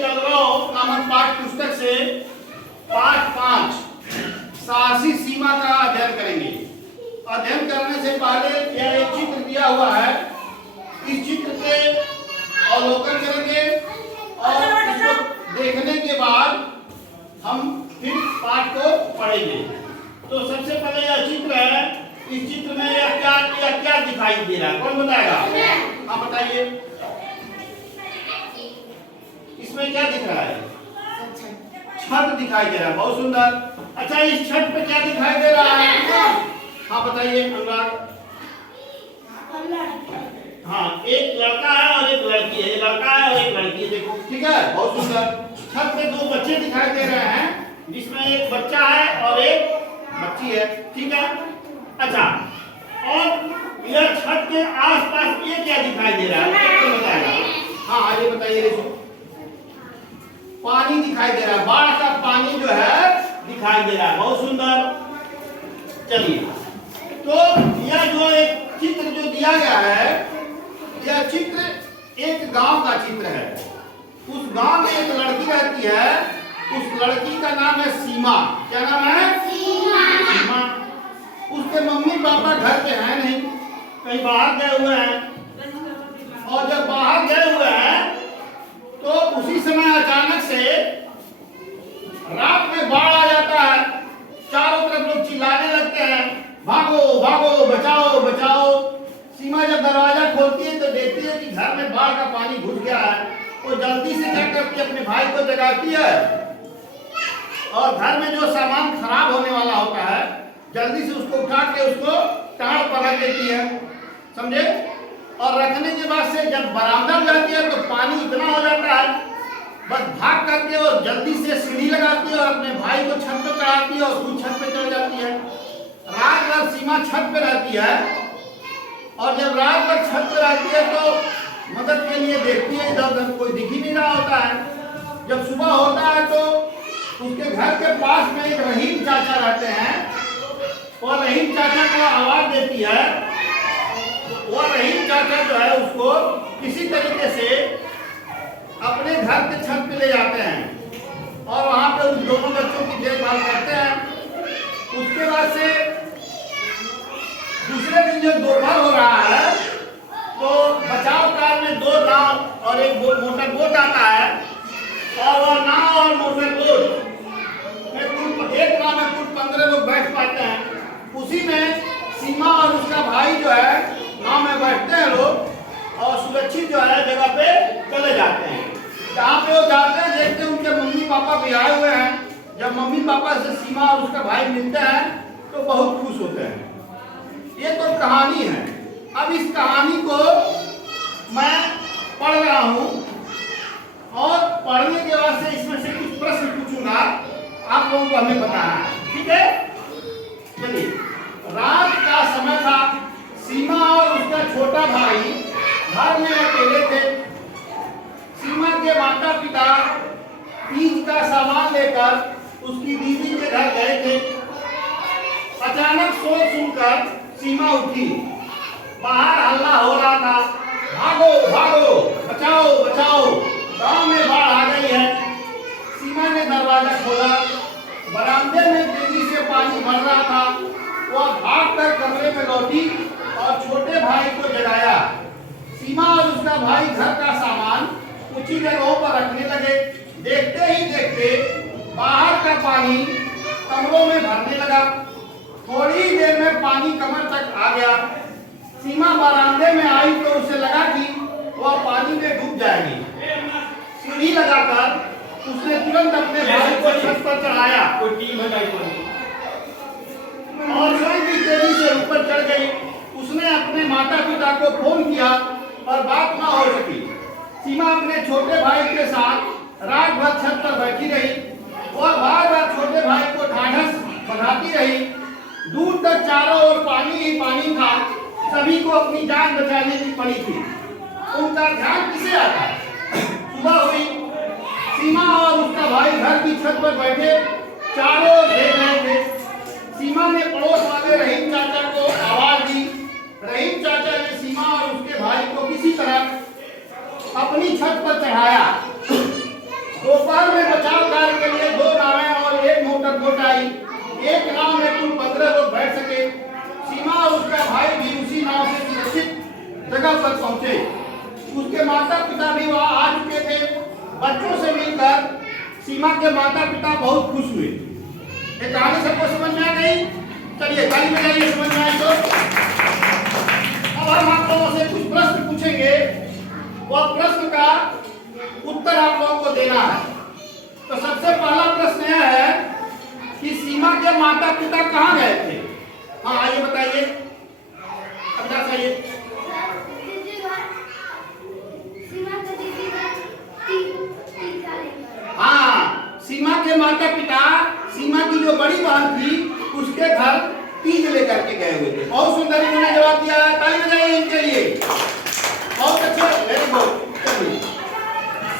एक अलगाव नामक पाठ्य पुस्तक से पाठ 5 साहसी सीमा का अध्ययन करेंगे। अध्ययन करने से पहले यह एक चित्र दिया हुआ है, इस चित्र के अवलोकन करेंगे और इसको देखने के बाद हम फिर पाठ को पढ़ेंगे। तो सबसे पहले यह चित्र है, इस चित्र में यह क्या दिखाई दे रहा है, कौन बताएगा? आप बताइए, इसमें क्या दिख रहा है? छत दिखाई दे रहा है, बहुत सुंदर। अच्छा, इस छत पे क्या दिखाई दे रहा है? हाँ बताइए अनुराग। हाँ, एक लड़का है और एक लड़की है, लड़का है और एक लड़की है, देखो ठीक है, बहुत सुंदर। छत पे दो बच्चे दिखाई दे रहे हैं, जिसमें एक बच्चा है और एक बच्ची है, ठीक है। अच्छा, और यह छत के आसपास ये क्या दिखाई दे रहा है, कौन बताएगा? हाँ आगे बताइए। पानी दिखाई दे रहा है, बाढ़ का पानी जो है दिखाई दे रहा है, बहुत सुंदर। चलिए, तो यह जो एक चित्र जो दिया गया है, यह चित्र एक गांव का चित्र है। उस गांव में एक लड़की रहती है, उस लड़की का नाम है सीमा। क्या नाम है? सीमा। उसके मम्मी पापा घर पे हैं नहीं, कहीं बाहर गए हुए हैं, और जब बाहर गए हुए हैं तो उसी समय अचानक से रात में बाढ़ आ जाता है। चारों तरफ लोग चिल्लाने लगते हैं, भागो भागो, बचाओ बचाओ। सीमा जब दरवाजा खोलती है तो देखती है कि घर में बाढ़ का पानी घुस गया है। वो जल्दी से क्या करती है, अपने भाई को जगाती है और घर में जो सामान खराब होने वाला होता है जल्दी से उसको उठा के उसको टाड़ पर रख देती है, समझे। और रखने के बाद से जब बरामदा में जाती है तो पानी इतना हो जाता है, बस भाग करके और जल्दी से सीढ़ी लगाती है और अपने भाई को छत पे चढ़ाती है और खुद छत पे चढ़ जाती है। रात भर सीमा छत पे रहती है, और जब रात भर छत पे रहती है तो मदद के लिए देखती है, इधर उधर कोई दिख ही नहीं रहा होता है। जब सुबह होता है तो उसके घर के पास में एक रहीम चाचा रहते हैं, और रहीम चाचा को आवाज देती है। वो रहीम चाचा जो है उसको किसी तरीके से अपने घर के छत पे ले जाते हैं और वहां पे उन दोनों बच्चों की देखभाल करते हैं। उसके बाद से दूसरे दिन जब दोपहर हो रहा है तो बचाव काल में दो नाव और एक मोटर बोट आता है, और वह नाव और मोटर बोट में एक नाव में कुल 15 लोग बैठ पाते हैं। उसी में सीमा और उसका भाई जो है नाव में बैठते हैं लोग, और सुरक्षित जो है जगह पे चले जाते हैं। जहाँ पे वो जाते हैं देखते हैं उनके मम्मी पापा भी आए हुए हैं। जब मम्मी पापा से सीमा और उसका भाई मिलते हैं तो बहुत खुश होते हैं। ये तो कहानी है। अब इस कहानी को मैं पढ़ रहा हूँ और पढ़ने के बाद से इसमें से कुछ प्रश्न पूछूंगा, आप लोगों को हमें बताना है, ठीक है। चलिए, रात का समय था, सीमा और उसका छोटा भाई घर में अकेले थे। सीमा के माता पिता तीज का सामान लेकर उसकी दीदी के घर गए थे। अचानक शोर सुनकर सीमा उठी, बाहर हल्ला हो रहा था, भागो भागो, बचाओ बचाओ, गांव में बाढ़ आ गई है। सीमा ने दरवाजा खोला, बरामदे में तेजी से पानी भर रहा था। वह भाग कर कमरे में लौटी और छोटे भाई को जगाया। सीमा और उसका भाई घर का सामान ऊंची जगहों पर रखने लगे। देखते ही देखते बाहर का पानी कमरों में भरने लगा। थोड़ी देर में पानी कमर तक आ गया। सीमा बरामदे में आई तो उसे लगा कि वह पानी में डूब जाएगी। सीढ़ी लगाकर उसने तुरंत अपने भाई को छत पर चढ़ाया और स्वयं भी तेजी से ऊपर चढ़ गई। उसने अपने माता पिता को फोन किया पर बात ना हो सकी। सीमा अपने छोटे भाई के साथ रात भर छत पर बैठी रही। वह बार बार छोटे भाई को ढाढ़स बंधाती रही। दूर तक चारों ओर पानी ही पानी था। सभी को अपनी जान बचाने की पड़ी थी। उनका ध्यान किसे आता? सुबह हुई, सीमा और उसका भाई घर की छत पर बैठे चारों ओर देख रहे थे। सीमा ने पड़ोस वाले रहीम चाचा को आवाज दी। रहीम चाचा ने सीमा और उसके भाई को किसी तरह अपनी छत पर चढ़ाया। शहर में बचाव कार्य के लिए 2 नावें और 1 मोटर बोट आई। एक नाव में कुल 15 लोग बैठ सके। सीमा और उसका भाई भी उसी नाव से सुरक्षित जगह पर पहुंचे। उसके माता पिता भी वहां आ चुके थे। बच्चों से मिलकर सीमा के माता पिता बहुत खुश हुए। ये कहानी सबको समझ में आ गई? चलिए ताली बजाइए समझ में आई तो। अब हम आप लोगों से कुछ प्रश्न पूछेंगे, वह प्रश्न का उत्तर आप लोगों को देना है। तो सबसे पहला प्रश्न यह है कि सीमा के माता पिता कहाँ गए थे? हाँ आइए बताइए, अब बताइए। हाँ, सीमा के माता पिता सीमा की जो बड़ी बहन थी उसके घर तीज लेकर के गए हुए थे। बहुत सुंदर इन्होंने जवाब दिया है, ताली बजाइए इनके लिए। बहुत अच्छा, वेरी गुड। चलिए,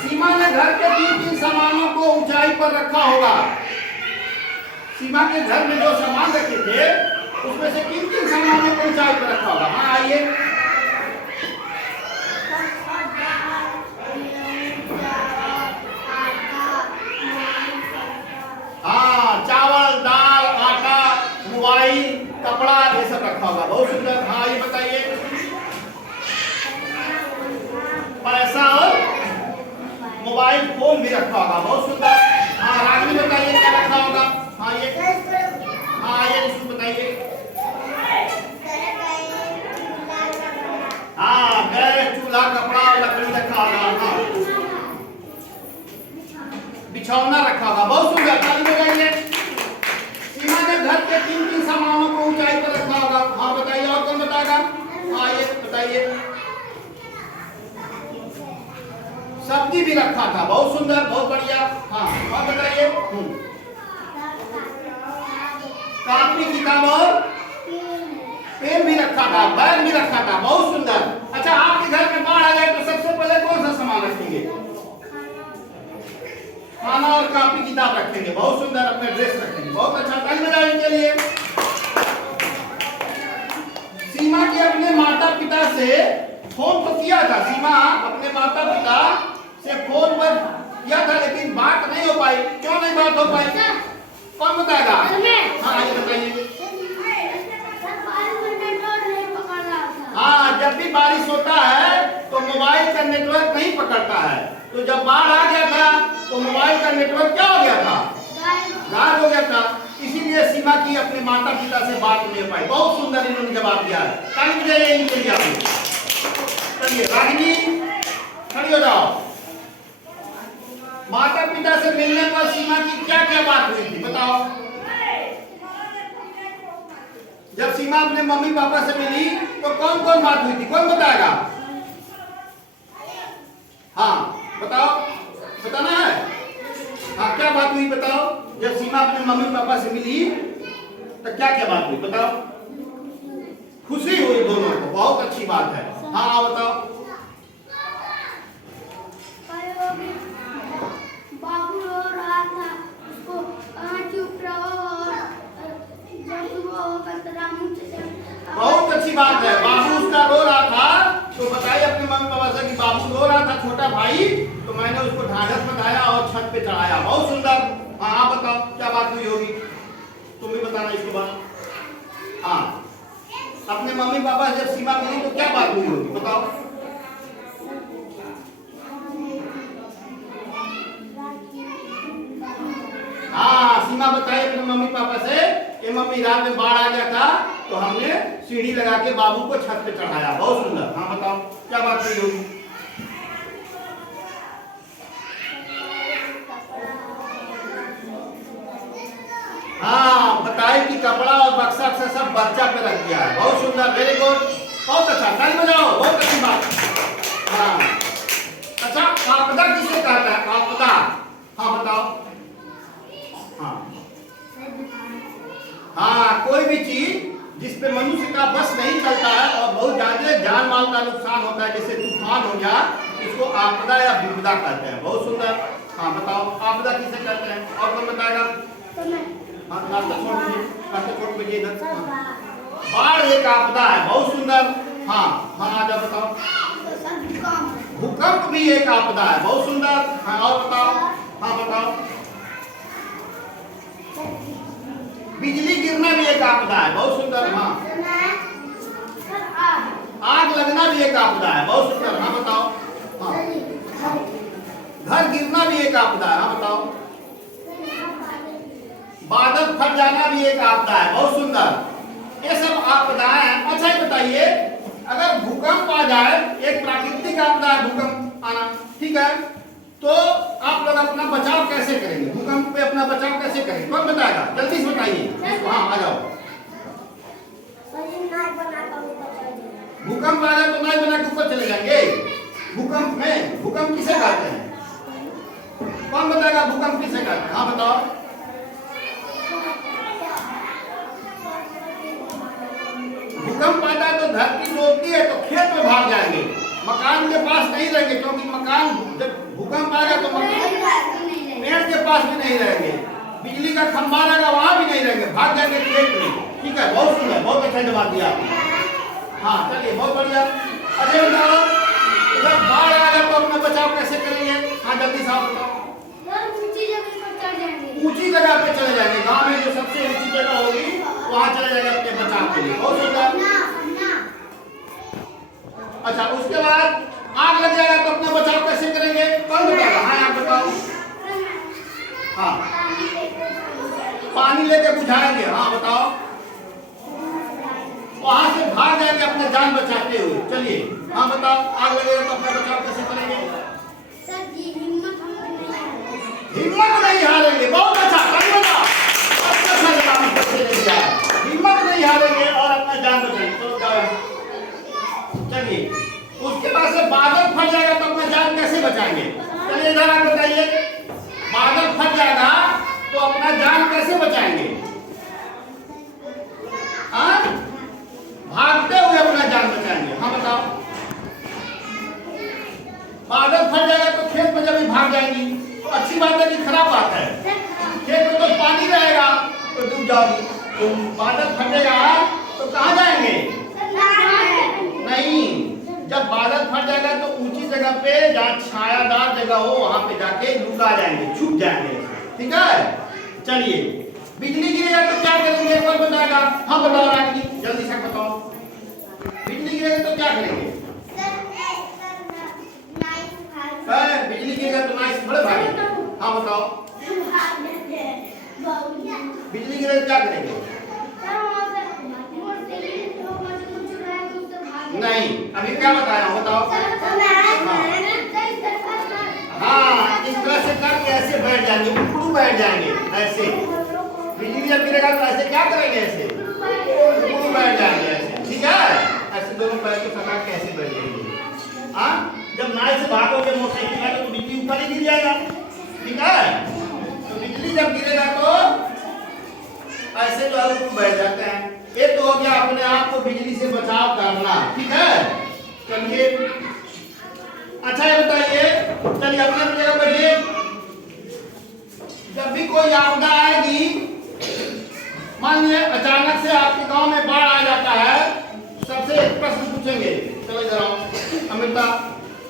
सीमा ने घर के 3 सामानों को ऊंचाई पर रखा होगा। सीमा के घर में जो सामान रखे थे उसमें से किन सामानों को ऊंचाई पर रखा होगा? हाँ आइए। हाँ, चावल, दाल, आटा, मोबाइल, कपड़ा, ये सब रखा होगा। बहुत सुंदर। हाँ ये बताइए। पैसा और मोबाइल फोन भी रखा होगा। बहुत सुंदर। हाँ रागिनी बताइए क्या रखा होगा? हाँ ये, हाँ ये इसको बताइए। हाँ गैस, चूल्हा, कपड़ा और लकड़ी रखा होगा। हाँ बिछौना रखा होगा। बहुत सुंदर, ताली बजाइए। सीमा ने घर के 3 सामानों को ऊंचाई पर रखा होगा। हाँ बताइए, और कौन बताएगा? हाँ ये बताइए। सब्जी भी रखा था। बहुत सुंदर, बहुत बढ़िया। हाँ और बताइए। कापी, किताब और पेन भी रखा था, बैग भी रखा था। बहुत सुंदर। अच्छा, आपके घर में बाढ़ आ जाए तो सबसे पहले कौन सा सामान रखेंगे? खाना और कापी किताब रखेंगे। बहुत सुंदर। अपने ड्रेस रखेंगे। बहुत अच्छा, ताली बजाइए इनके लिए। सीमा के अपने माता पिता से फोन तो किया था। सीमा अपने माता पिता से फोन पर किया था, लेकिन बात नहीं हो पाई। क्यों नहीं बात हो पाई? कौन बताएगा? हाँ ये बताइए। हाँ, जब भी बारिश होता है तो मोबाइल का नेटवर्क नहीं पकड़ता है। तो जब बाढ़ आ गया था तो मोबाइल का नेटवर्क क्या हो गया था? गायब हो गया था। इसीलिए सीमा की अपने माता पिता से बात नहीं हो पाई। बहुत सुंदर इन्होंने जवाब दिया है। ताली बजाइए इनके लिए। चलिए रागिनी खड़ी हो जाओ। माता पिता से मिलने पर सीमा की क्या क्या बात हुई थी बताओ? जब सीमा अपने मम्मी पापा से मिली तो कौन कौन बात हुई थी? कौन बताएगा? हाँ बताओ, बताना है। हाँ क्या बात हुई बताओ? जब सीमा अपने मम्मी पापा से मिली तो क्या क्या बात हुई बताओ? खुशी हुई दोनों को। बहुत अच्छी बात है। हाँ बताओ। बाबू रो रहा था, उसको चुप रहो बहुत अच्छी बात है। बाबू उसका रो रहा था तो बताइए अपने मम्मी पापा से कि बाबू रो रहा था छोटा भाई, तो मैंने उसको ढाढ़स बंधाया और छत पे चढ़ाया। बहुत सुंदर। हाँ आप बताओ क्या बात हुई होगी? तुम भी बताना इसके बाद। हाँ अपने मम्मी पापा जब सीमा मिली तो क्या बात हुई होगी बताओ? हाँ सीमा बताइए अपने मम्मी पापा से कि मम्मी रात में बाढ़ आ गया था तो हमने सीढ़ी लगा के बाबू को छत पे चढ़ाया। बहुत सुंदर। हाँ बताओ क्या बात हुई होगी? हाँ बताए कि कपड़ा और बक्सा अक्सा सब बच्चा पे रख दिया है। बहुत सुंदर, वेरी गुड, बहुत अच्छा, ताली बजाओ, बहुत अच्छी बात। हाँ अच्छा, आपदा किसे कहता है? आपदा, हाँ बताओ। हाँ हाँ कोई भी चीज जिस पे मनुष्य का बस नहीं चलता है और बहुत ज्यादा जान माल का नुकसान होता है, जैसे तूफान हो गया, इसको आपदा या विपदा कहते हैं। बहुत सुंदर। हाँ बताओ आपदा किसे कहते हैं? और कौन बताएगा? हाँ नाश्ता छोड़ दीजिए, नाश्ता छोड़ दीजिए इधर। बाढ़ एक आपदा है। बहुत सुंदर। हाँ हाँ आजा बताओ। भूकंप भी एक आपदा है। बहुत सुंदर। हाँ और बताओ। हाँ बताओ। बिजली गिरना भी एक आपदा है, बहुत सुंदर। हाँ। आग लगना भी एक आपदा है, बहुत सुंदर। हाँ बताओ। हाँ। घर गिरना भी एक आपदा है। हाँ बताओ। बादल फट जाना भी एक आपदा है, बहुत सुंदर। ये सब आपदाएं हैं। अच्छा ये बताइए, अगर भूकंप आ जाए, एक प्राकृतिक आपदा है भूकंप आना, ठीक है, तो आप लोग अपना बचाव कैसे करेंगे? भूकंप पे अपना बचाव कैसे करेंगे? कौन बताएगा? जल्दी से बताइए। हाँ आ जाओ। भूकंप आ जाए तो नाव बना के ऊपर चले जाएंगे। भूकंप किसे कहते हैं? कौन बताएगा भूकंप किसे कहते हैं? हाँ बताओ। भूकंप आता है तो धरती डूबती है तो खेत में भाग जाएंगे, मकान के पास नहीं रहेंगे, क्योंकि मकान जब भूकंप आएगा तो पेड़ के पास भी नहीं रहेंगे, बिजली का खंभा रहेगा वहां भी नहीं रहेंगे, भाग जाएंगे खेत में। ठीक है, बहुत सुंदर, बहुत अच्छा जवाब दिया। हाँ चलिए, बहुत बढ़िया। अजय बताओ, जब बाढ़ आएगा तो अपना बचाव कैसे करेंगे? हाँ जल्दी से आप बताओ। ऊंची जगह पे चले जाएंगे, गांव में जो सबसे ऊंची जगह होगी वहां चले जाएंगे अपने बचाव के लिए। बहुत सुंदर। अच्छा उसके बाद आग लग जाएगा तो अपना बचाव कैसे करेंगे? कौन बताएगा? हाँ आप बताओ। हाँ पानी लेके बुझाएंगे। हाँ बताओ। वहां से भाग जाएंगे अपने जान बचाते हुए। चलिए हाँ बताओ, आग लगेगा तो अपना बचाव कैसे करेंगे? हिम्मत नहीं हारेंगे। बहुत अच्छा, धन्यवाद। अच्छा जवाब बच्चे ने दिया है, हिम्मत नहीं हारेंगे और अपना जान बचाएंगे। तो चलिए उसके बाद से बादल फट जाएगा तो अपना जान कैसे बचाएंगे? चलिए इधर आप बताइए, बादल फट जाएगा तो अपना जान कैसे बचाएंगे? हाँ भागते हुए अपना जान बचाएंगे। हाँ बताओ। बादल फट जाएगा तो खेत में जब भाग जाएंगी तो अच्छी बात है कि खराब बात है? खेत में तो पानी रहेगा तो डूब जाओगी। तो बादल फटेगा तो कहाँ जाएंगे? नहीं, जब बादल फट जाएगा तो ऊंची जगह पे जहाँ छायादार जगह हो वहां पे जाके लुका जाएंगे, छुप जाएंगे। ठीक है। चलिए बिजली गिरेगा तो क्या करेंगे? कौन बताएगा? हाँ बताओ रानी, जल्दी से बताओ। बिजली गिरेगा तो क्या करेंगे? बिजली गिरेगा तो नाइस बड़े भाई। हाँ बताओ। बिजली गिरेगा क्या करेंगे? नहीं, अभी क्या बताया हूँ बताओ। हाँ इस तरह से करके ऐसे बैठ जाएंगे, उकड़ू बैठ जाएंगे ऐसे। बिजली जब गिरेगा तो ऐसे क्या करेंगे? ऐसे उकड़ू बैठ जाएंगे ऐसे। ठीक है, ऐसे दोनों पैर को सटा के ऐसे बैठ जाएंगे। हाँ जब नाव से भागोगे मोटरसाइकिल में तो बिजली ऊपर ही गिर जाएगा। ठीक है, तो बिजली जब गिरेगा तो ऐसे जो है बैठ जाते हैं। ये तो हो गया अपने आप को बिजली से बचाव करना। ठीक है, चलिए अच्छा ये बताइए, चलिए अपने जगह बैठिए। जब भी कोई आपदा आएगी, मान लीजिए अचानक से आपके गांव में बाढ़ आ जाता है, सबसे एक प्रश्न पूछेंगे। चलो इधर आओ अमृता।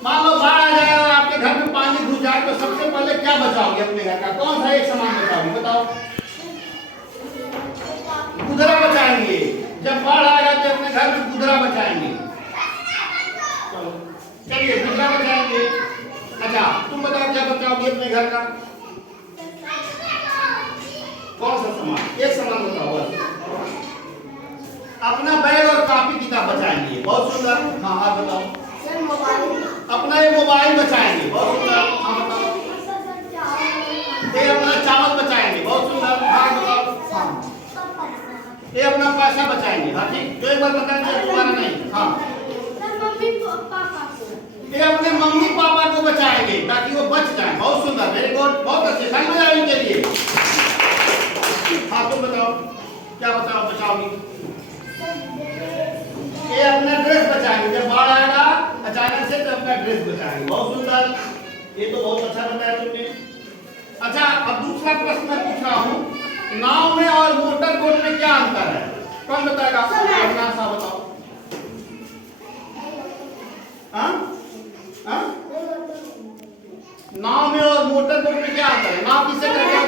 मान लो बाढ़ आ जाए और आपके घर में पानी घुस जाए तो सबसे पहले क्या बचाओगे अपने घर का? कौन सा एक सामान बचाओगे? बताओ। गुदरा बचाएंगे। जब बाढ़ आएगा तो अपने घर में गुदरा बचाएंगे। चलो चलिए गुदरा बचाएंगे। अच्छा तुम बताओ क्या बचाओगे अपने घर का? कौन सा सामान? एक सामान बताओ बस। अपना बैग और कॉपी किताब बचाएंगे। बहुत सुंदर। हाँ आप बताओ। अपना ये मोबाइल बचाएंगे। बहुत सुंदर। हाँ बताओ। ये अपना चावल बचाएंगे। बहुत सुंदर। हाँ बताओ। हाँ ये अपना पैसा बचाएंगे। हाँ ठीक, जो एक बार बताएंगे दोबारा नहीं। हाँ ये अपने मम्मी पापा को बचाएंगे ताकि वो बच जाए। बहुत सुंदर, वेरी गुड, बहुत अच्छे। ताली बजाओ इनके लिए। हाँ तुम बताओ क्या बताओ बचाओगी? ये अपना ड्रेस बचाएंगे। जब बाढ़ आएगा अचानक से तो अपना ड्रेस बचाएंगे। बहुत सुंदर, ये तो बहुत अच्छा बताया तुमने। अच्छा अब दूसरा प्रश्न मैं पूछ रहा हूँ, नाव में और मोटर बोट में क्या अंतर है? कौन बताएगा? अपना सा बताओ। हाँ? हाँ? नाव में और मोटर बोट में क्या आता है? नाव किसे कहते हैं?